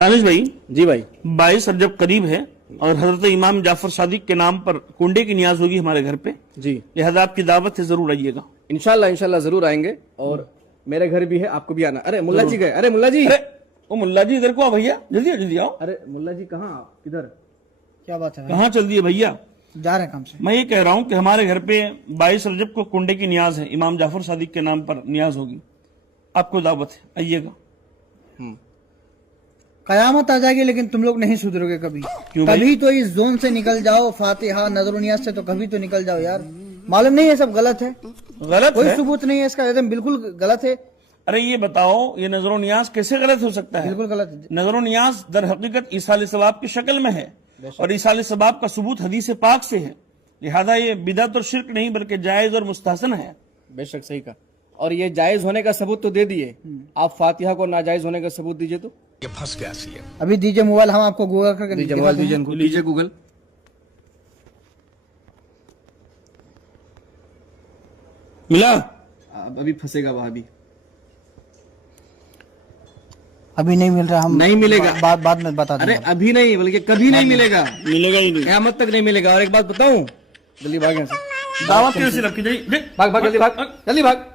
दानिश भाई, जी भाई। 22 रजब करीब है और हजरत इमाम जाफर सादिक के नाम पर कुंडे की नियाज होगी हमारे घर पे, जी लिहाजा आपकी दावत है, जरूर आइएगा। इंशाल्लाह इंशाल्लाह जरूर आएंगे। और मेरे घर भी है, आपको भी आना। अरे मुल्ला जी गए। अरे मुल्ला जी, अरे ओ मुल्ला जी इधर को आओ भैया, जल्दी आओ जल्दी आओ। अरे मुल्ला जी कहाँ, आप किधर? क्या बात है? कहाँ चल दिए भैया? जा रहे हैं काम से। मैं ये कह रहा हूँ कि हमारे घर पे 22 रजब को कुंडे की नियाज है, इमाम जाफर सादिक के नाम पर नियाज होगी, आपको दावत है, आइएगा। कयामत आ जाएगी लेकिन तुम लोग नहीं सुधरोगे कभी। क्यों भाई? कभी तो इस जोन से निकल जाओ, फातिहा नजर नियाज से तो कभी तो निकल जाओ यार। मालूम नहीं है सब गलत है, गलत कोई है? सबूत नहीं है इसका, एकदम बिल्कुल गलत है, अरे ये बताओ, ये नजर नियाज कैसे गलत हो सकता है? बिल्कुल गलत है। नजर नियाज दर हकीकत ईसाल सवाब की शक्ल में है और ईसाल सवाब का सबूत हदीस पाक से है, लिहाजा ये बिदअत और शिर्क नहीं बल्कि जायज और मुस्तहसन है। बेशक सही का। और ये जायज होने का सबूत तो दे दिए, आप फातिहा को नाजायज होने का सबूत दीजिए। तो ये फंस गया सी है। अभी दीजिए मोबाइल, हम आपको गूगल करके दीजिए दिखाते मोबाइल, हैं। दीजिए इनको, लीजिए गूगल। मिला? अब अभी फंसेगा वहां भी। अभी नहीं मिल रहा, हम नहीं मिलेगा। बाद में बता अरे देंगे। अभी नहीं, बल्कि कभी नहीं मिलेगा, मिलेगा ही नहीं। कयामत तक नहीं मिलेगा। और एक बात बताऊं, जल्दी भाग यहाँ से। दावत कैसे रखी जाए? भाग भाग, जल्दी भाग, जल्दी भाग।